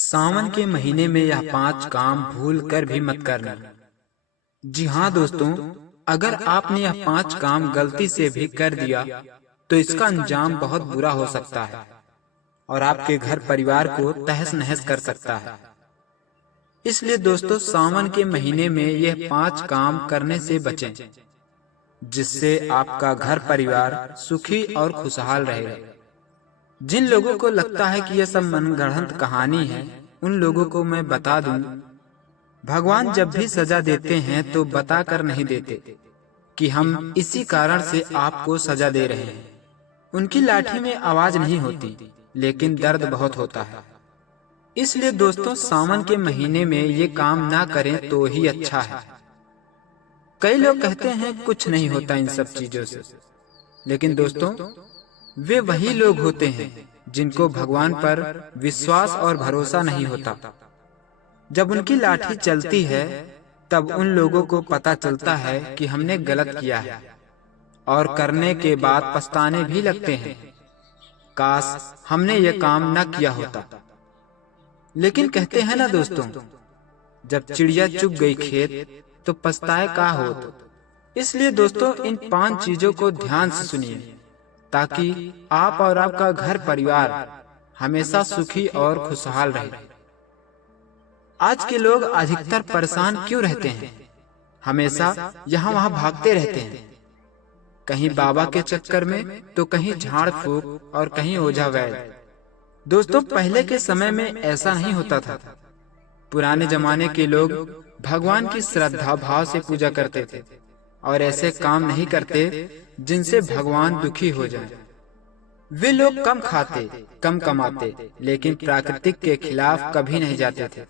सावन के महीने में यह 5 काम भूल कर भी मत करना। जी हाँ दोस्तों, अगर आपने यह 5 काम गलती से भी कर दिया तो इसका अंजाम बहुत बुरा हो सकता है और आपके घर परिवार को तहस नहस कर सकता है। इसलिए दोस्तों, सावन के महीने में यह 5 काम करने से बचें, जिससे आपका घर परिवार सुखी और खुशहाल रहेगा। जिन लोगों को लगता है कि यह सब मनगढ़ंत कहानी है, उन लोगों को मैं बता दूं, भगवान जब भी सजा देते हैं तो बताकर नहीं देते कि हम इसी कारण से आपको सजा दे रहे हैं। उनकी लाठी में आवाज नहीं होती, लेकिन दर्द बहुत होता है। इसलिए दोस्तों, सावन के महीने में ये काम ना करें तो ही अच्छा है। कई लोग कहते हैं कुछ नहीं होता इन सब चीजों से, लेकिन दोस्तों, वे वही लोग होते हैं जिनको भगवान पर विश्वास और भरोसा नहीं होता। जब उनकी लाठी चलती है तब उन लोगों को पता चलता है कि हमने गलत किया है और करने के बाद पछताने भी लगते हैं, काश हमने ये काम न किया होता। लेकिन कहते हैं ना दोस्तों, जब चिड़िया चुग गई खेत तो पछताए का होत। इसलिए दोस्तों, इन 5 चीजों को ध्यान से सुनिए ताकि आप और आपका घर परिवार हमेशा सुखी और खुशहाल रहे। आज के लोग अधिकतर परेशान क्यों रहते हैं? हमेशा यहाँ वहाँ भागते रहते हैं, कहीं बाबा के चक्कर में तो कहीं झाड़ फूक और कहीं ओझा वैद्य। दोस्तों, पहले के समय में ऐसा नहीं होता था। पुराने जमाने के लोग भगवान की श्रद्धा भाव से पूजा करते थे और ऐसे काम नहीं करते जिनसे भगवान दुखी हो जाए। वे लोग कम खाते, कम कमाते, लेकिन प्राकृतिक के खिलाफ कभी नहीं जाते थे।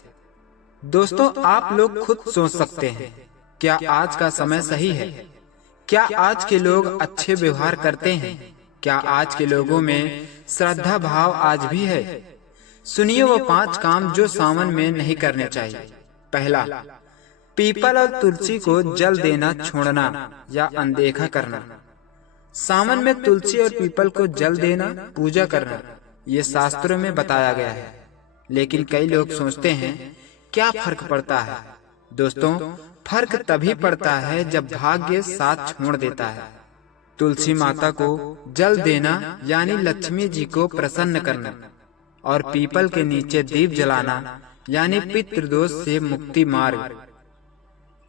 दोस्तों, आप लोग खुद सोच सकते हैं, क्या आज का समय सही है? क्या आज के लोग अच्छे व्यवहार करते हैं? क्या आज के लोगों में श्रद्धा भाव आज भी है? सुनिए वो 5 काम जो सावन में नहीं करने चाहिए। पहला, पीपल और तुलसी को जल देना छोड़ना या अनदेखा करना। सावन में तुलसी और पीपल को जल देना, पूजा करना, ये शास्त्रों में बताया गया है। लेकिन कई लोग सोचते हैं क्या फर्क पड़ता है? दोस्तों, फर्क तभी पड़ता है जब भाग्य साथ छोड़ देता है। तुलसी माता को जल देना यानी लक्ष्मी जी को प्रसन्न करना, और पीपल के नीचे दीप जलाना यानी पितृदोष से मुक्ति मार्ग।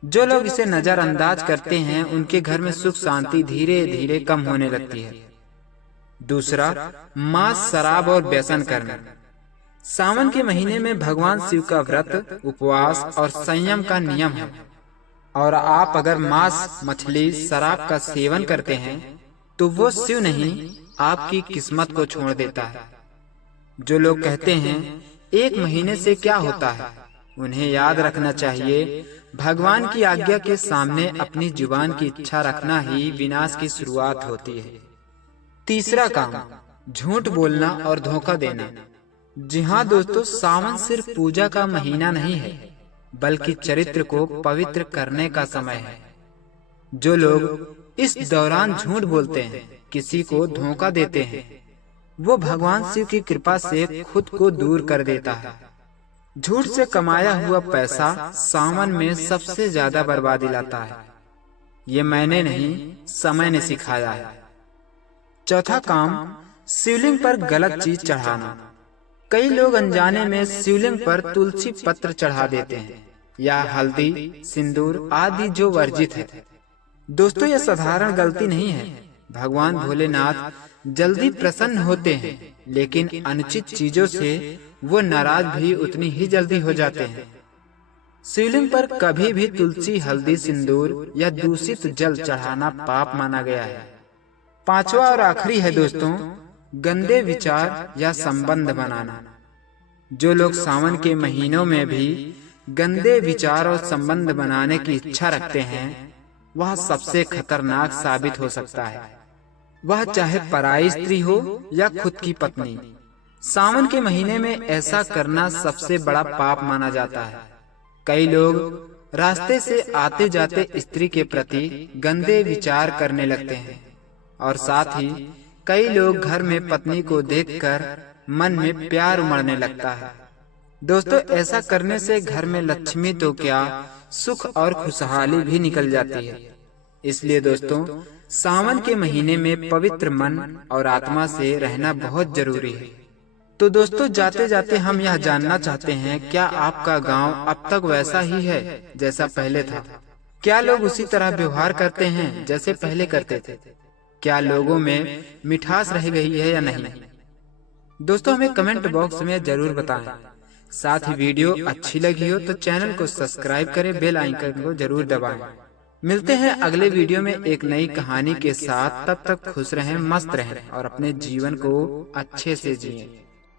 जो लोग इसे नजरअंदाज करते हैं, उनके घर में सुख शांति धीरे धीरे कम होने लगती है। दूसरा, मांस, शराब और व्यसन करना। सावन के महीने में भगवान शिव का व्रत, उपवास और संयम का नियम है, और आप अगर मांस, मछली, शराब का सेवन करते हैं तो वो शिव नहीं, आपकी किस्मत को छोड़ देता है। जो लोग कहते हैं 1 महीने से क्या होता है, उन्हें याद रखना चाहिए, भगवान की आज्ञा के सामने अपनी जुबान की इच्छा रखना ही विनाश की शुरुआत होती है। तीसरा काम, झूठ बोलना और धोखा देना। जी हाँ दोस्तों, सावन सिर्फ पूजा का महीना नहीं है, बल्कि चरित्र को पवित्र करने का समय है। जो लोग इस दौरान झूठ बोलते हैं, किसी को धोखा देते हैं, वो भगवान शिव की कृपा से खुद को दूर कर देता है। झूठ से कमाया हुआ पैसा सावन में सबसे ज्यादा बर्बादी लाता है। ये मैंने नहीं, समय ने सिखाया है। चौथा काम, शिवलिंग पर गलत चीज चढ़ाना। कई लोग अनजाने में शिवलिंग पर तुलसी पत्र चढ़ा देते हैं या हल्दी, सिंदूर आदि, जो वर्जित है। दोस्तों, यह साधारण गलती नहीं है। भगवान भोलेनाथ जल्दी प्रसन्न होते हैं, लेकिन अनुचित चीजों से वो नाराज भी उतनी ही जल्दी हो जाते हैं। शिवलिंग पर कभी भी तुलसी, हल्दी, सिंदूर या दूषित जल चढ़ाना पाप माना गया है। पांचवा और आखिरी है दोस्तों, गंदे विचार या संबंध बनाना। जो लोग सावन के महीनों में भी गंदे विचार और संबंध बनाने की इच्छा रखते हैं, वह सबसे खतरनाक साबित हो सकता है। वह चाहे पराई स्त्री हो या खुद की पत्नी। सावन के महीने में ऐसा करना सबसे बड़ा पाप माना जाता है। कई लोग रास्ते से आते जाते स्त्री के प्रति गंदे विचार करने लगते हैं, और साथ ही कई लोग घर में पत्नी को देखकर मन में प्यार उमड़ने लगता है। दोस्तों ऐसा करने से घर में लक्ष्मी तो क्या, सुख और खुशहाली भी निकल जाती है। इसलिए दोस्तों सावन के महीने में पवित्र मन और आत्मा से रहना बहुत जरूरी है। तो दोस्तों जाते जाते हम यह जानना चाहते हैं, क्या आपका गांव अब तक वैसा ही है जैसा पहले था? क्या लोग उसी तरह व्यवहार करते हैं जैसे पहले करते थे? क्या लोगों में मिठास रह गई है या नहीं? दोस्तों हमें कमेंट बॉक्स में जरूर बताएं। साथ ही वीडियो अच्छी लगी हो तो चैनल को सब्सक्राइब करें, बेल आइकन को जरूर दबाएं। मिलते हैं अगले वीडियो में एक नई कहानी के साथ। तब तक खुश रहें, मस्त रहें और अपने जीवन को अच्छे से जिएं।